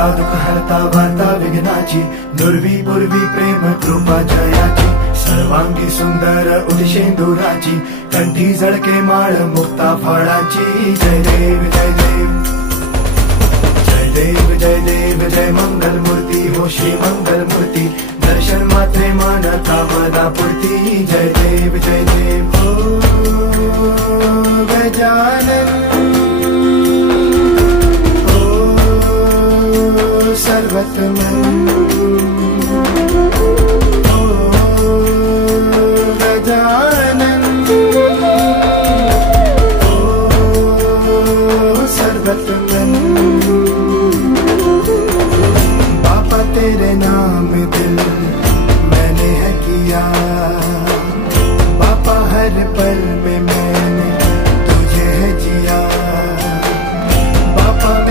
हरता दुःख हरता वार्ता विघ्नाची, दुर्वी पूर्वी प्रेम कृपा जयाची, सर्वांगी सुंदर उदिशेंदुराची, कंठी झळके माळ मुक्ता फळाची. जय देव जय देव जय देव जय देव जय मंगल मूर्ती हो श्री मंगल मूर्ती, दर्शन मात्रे मन कामना पूर्ती. जय देव जय देव हो गजानन हो सर्वतमन.